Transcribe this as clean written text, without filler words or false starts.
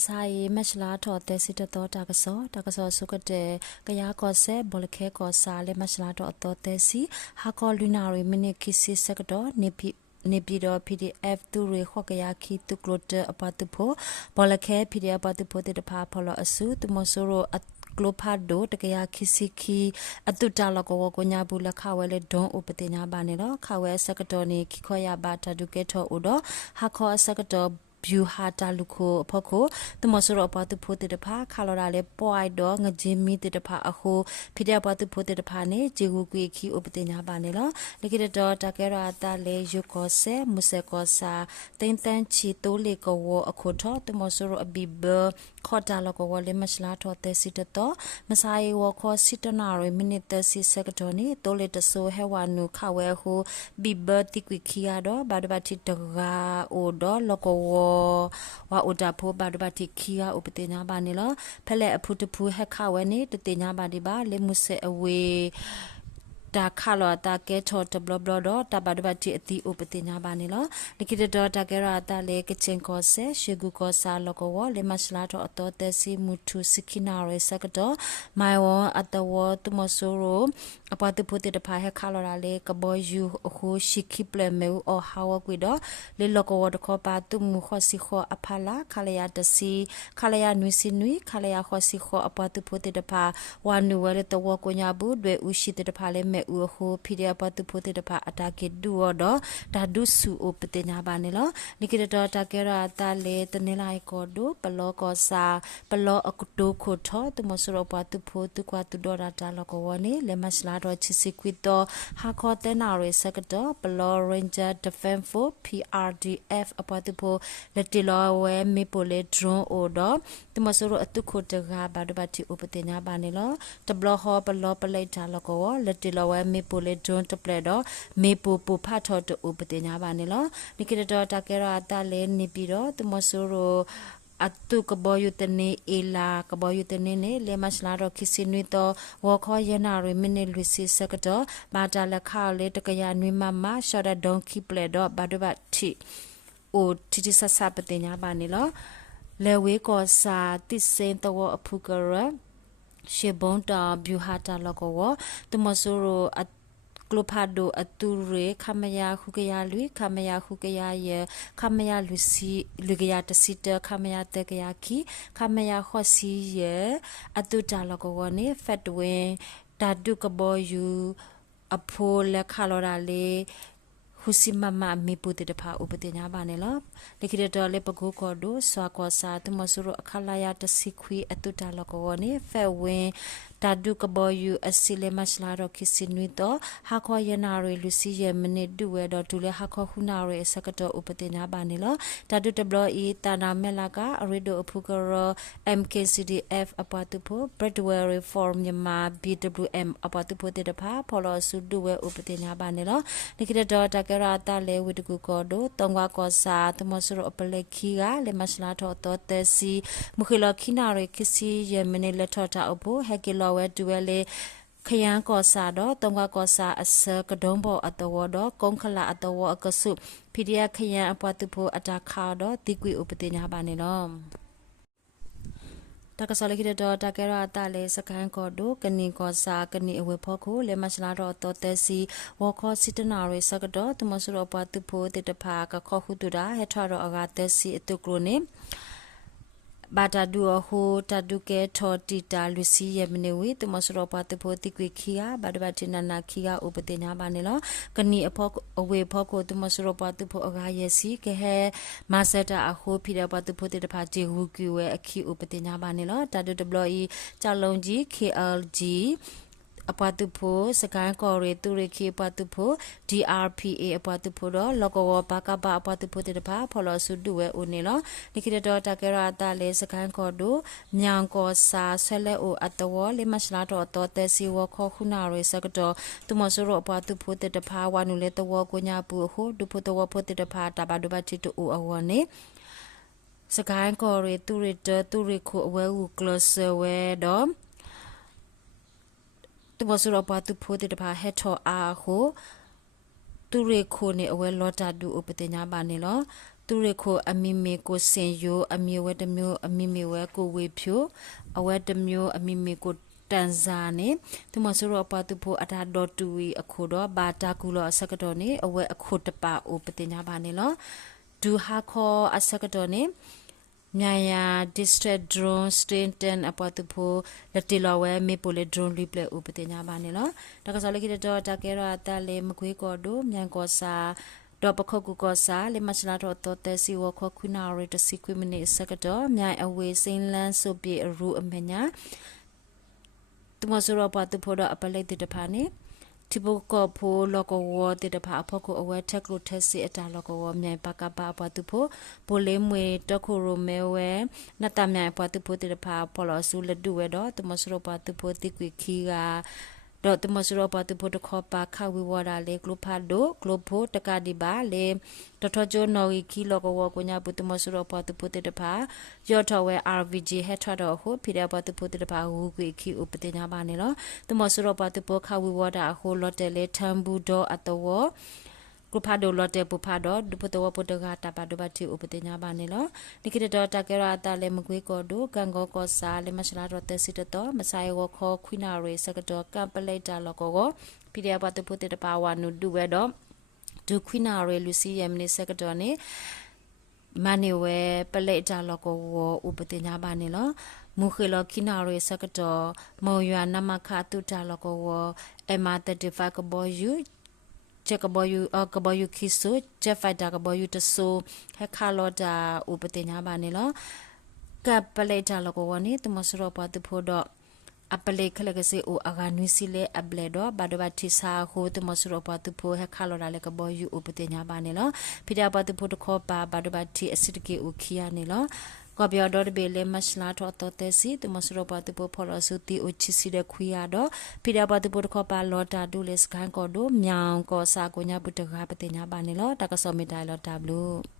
Masai mashla to te sita to takaso sukate kaya ko se bolke ko sale mashla to te si hako lunari mini kisi sekado nibido PDF tu re hokaya ki tu klote apatupo bolke PDF apatupo te pa polo asu tu mosoro glopado takaya kisiki atuta lako ko nya bula khawele don upate nya bane lo khawe sekado ni kikoya bata duketo udo hako sekado biu hata luko phoko tumosoro apatu phote de pha khalora le poi do ngajimi te de pha aho phide apatu phote de pha ne jegu kwi khi upate nya ba ne lo likite do takera ta le yuko se muse ko sa tin tan chi to le ko wo akho tho tumosoro abibe khota lo ko le masla tho te sit to masai wo kho sitana re minute si second ni to le to so he wa nu khawe ho bibe tikwi khiya do badba ti daga o do lo ko wo wa oda pho badba ti khiya upate nya ba ni lo phele aphu tu phu he khawe ni te nya ba di ba le muse awe ta khalo ta ke tho te blo blo do ta ba de ba ti ati upati nya ba ni lo likite do ta ke ra ta le kitchen ko se shegu ko sa lo ko wo le masla to ato te si mutu sikina re sakado mai wo atawo tu mo so ro apatu puti de pha he khalo ra le ka bo yu ho shiki ple me o hawa kwi do le lo ko wo de ko pa tu mu kho si kho aphala khala ya de si khala ya nui si nui khala ya kho si kho apatu puti de pha wa nu we le to wo ko nya bu de u shi de pha le me u ho phi de apatu puti de pha atake du do da du su o pete nya ba ne lo nikite do ta ke ra ta le tne lai ko do plo ko sa plo akuto kho tho tu mo so ro pa tu pho tu kwa tu do ra ta lo ko wo ne le masla do chi si kwit do ha kho te na re sakado plo ranger defense for PRDF apatu pho le ti lo we me po le drone o do tu mo so ro atu kho te ga ba do ba ti o pete nya ba ne lo te blo ho plo play ta lo ko wo le ti lo we me po le drone te ple do me po po pha tho to o pete nya ba ne lo nikite do ta ke ra ta le ni pi do tu mo so ro atu kabo yutene ela kabo yutene ne le masla ro khisi nui to wo kho yena re mine luisi sakado ba ta la kha le takaya nui mama shada don keep le do ba do ba thi o titi sa sa pate nya ba ne lo le we ko sa ti sen to wo aphu kara she bon ta byu hata lo ko wo tu mo so ro glopado ature khamaya khukaya lui khamaya khukaya ye khamaya lusi lugaya tasita khamaya tekaya ki khamaya khosi ye atuta logo ne fatwen tadu kabo yu apho le khalora le husi mama me puti de pha upati nya ba ne lo likite do le pago ko do swa ko sa tu masuro akhalaya tasikhui atuta logo ne fatwen tadu kabo yu asile masla ro kisinui to hakho yana re lusi ye minute du we do tu le hakho huna re sakato upate nya ba ne lo tadu tablo e tana mela ka arido aphukaro MKCDF apatu pho Bradwell reform nyama BWM apatu pho te pha pholo su du we upate nya ba ne lo nikite do takara ta le widuku ko do tongwa ko sa tmosuro apale khi ga le masla tho to te si mukhilo khina re kisi ye minute le tho ta obo hekilo we dueleခယန်းကောစာတော့တုံကကောစာအစကဒုံဘောအတဝတော့ကုန်းခလာအတဝအကဆုဖီဒီယခယန်းအပတုဖို့အတာခါတော့တိကွေဥပတိညာပါနေတော့တကဆလခိတဲ့တော့တကရတာလေစကန်ကောဒိုကနီကောစာကနီအဝေဖို့ကိုလေမစလာတော့တော့တဲစီဝခောစစ်တနာရေစကတော့တမဆရပတုဖို့တေတဖာကခောခုတူတာဟထတော့အကတဲစီအတုကရိုနေဘာတာဒူဟိုတာဒူကဲထော်တီတာလူစီယမနေဝေတမစရောပါတဖို့တိကွေခီယာဘာဒဘတိနနာခီယာဥပတိညာပါနေလောကနီအဖို့အဝေဖို့ကိုတမစရောပါတဖို့အကားရစီကဟဲမဆတာအခိုဖီရပါတဖို့တေတဖာဂျေဟူကွေဝဲအခီဥပတိညာပါနေလောတာဒူဒဘလီကြောက်လုံးကြီး KLGအပတုဖို့စကန်ကော်ရီတူရခိပတုဖို့ DRPA အပတုဖို့တော့လောကဝဘာကဘာအပတုဖို့တဲ့ဘာဖော်လို့ဆုဒူဝဲဦးနေလောနိခိတတော်တကရတာလေစကန်ကော်တို့မြောင်ကောစာဆဲလဲအိုအတဝလေမစလာတော်တော်တဲစီဝခောခုနာရေစကတော့သူမဆရအပတုဖို့တဲ့ဘာဝနုလေတဝကိုညာပူဟိုဒုဖို့တဝဖို့တဲ့ဘာတဘာဒဘတိတူအဝနေစကန်ကော်ရီတူရတူရခုအဝဲဦးကလစဝဲတော့တဘဆရပါတူဖို့တဲ့ဘာဟက်ထောအာဟိုတူရေခိုနေအဝဲလောတာဒူဥပတိညာပါနေလောတ သူရခိုအမီမီကိုစင်ယိုအမီဝဲတမျိုးအမီမီဝဲကိုဝေဖြိုအဝဲတမျိုးအမီမီကိုတန်ဇာနေသူမဆိုတော့ပတ်သူဖို့အတာတော်တူဝီအခုတော့ဘာတာကူလောအစကတော်နေအဝဲအခုတပါအိုပတင်ညာပါနေလောဒူဟာခေါ်အစကတော်နေမြယာ district drone stain 10အပတ်သူဖို့လက်တီလောဝဲမေပိုလေ drone လိပလေဥပတင်ညာပါနေလောတကစားလေးကတော့တကယ်တော့အတလေမခွေးကော်တို့မြန်ကောစာတော့ပခုတ်ကူကောစာလေမချလာတော့တော်တဲ့စီဝခခွနာရတစီခွမိနေစကတော့မြိုင်အဝေးစိန်လန်းစုပြေအရူအမညာသူမဆိုတော့ပတ်သူဖို့တော့အပလိုက်တဲ့တဖာနေတိဘကောဖိုလောကဝတဲ့တဖာအဖို့ကိုအဝဲထက်ကလို့ထက်စီအတာလောကဝမြိုင်ပကပါပတ်သူဖို့ပိုလေးမွေတခုရိုမဲဝဲနတ်တမြိုင်ပတ်သူဖို့တဲ့တဖာပေါ်လို့ဆူလက်တူဝဲတော့သူမဆိုတော့ပတ်သူဖို့တိကွေခီကတော့တမစရောပတ်ဖို့တခေါ်ပါခဝီဝရလေဂလိုဖာဒိုဂလိုဖိုတကဒီပါလေတထဂျိုနော်ဝီခီလောကဝကိုညာပုတမစရောပတ်ဖို့တဖာရောထဝဲ RVG ဟက်ထတော့ဟိုဖိရပတ်ဖို့တဖာဟူကွေခီဥပတင်ညာပါနေလောတမစရောပတ်ဖို့ခဝီဝတာဟိုလော်တယ်လေထမ်ဘူဒေါ်အတဝကဖာဒိုလော်တေပူဖာဒိုဒုပတောပတဂါတာပါဒဘတိဥပတင်ညာပါနေလောနိကိတတော်တကရတာလေမကွေးကောဒိုကန်ကောကောစာလေမရှလာတော့တက်စစ်တော်မဆိုင်ဝခေါ်ခွိနာရေစကတော်ကမ်ပလိုက်တာလောကောပီဒီယာပတ်ပုတေတပါဝနုဒုဝဲတော့ဒုခွိနာရေလူစီယမ်နေစကတော်နေမနီဝဲပလိုက်တာလောကောဥပတင်ညာပါနေလောမူခေလခိနာရေစကတော်မောယွာနမခတုတာလောကောအမ35ကဘောယူချက်ကဘောယူကဘောယူခိဆိုချက်ဖိုက်တာကဘောယူတဆိုဟက်ခါလောတာဥပတင်ညာပါနေလောကပလက်တာလောကဝနေတမစရောပတ်ဖို့တော့အပလေခလကစီအိုအဂါနွီစီလေအဘလေတော့ဘာဒဘတိစာဟိုတမစရောပတ်ဖို့ဟက်ခါလောတာလေကဘောယူဥပတင်ညာပါနေလောဖိတာပတ်ဖို့တခေါ်ပါဘာဒဘတိအစစ်ကေဥခီယာနေလောကပြောတော့ဘေလေမရှလာတော့တော်တဲ့စီတမစရောပတ်ဖို့ဖော်လို့စုတီအိုချီစီတဲ့ခွေရတော့ဖိတာပတ်ဖို့တခေါ်ပါလောတာဒူလေစကန်ကောဒိုမြောင်ကောစာကိုညာပုတကပတင်ညာပါနေလောတကဆောမီတိုင်လောတာဘလူး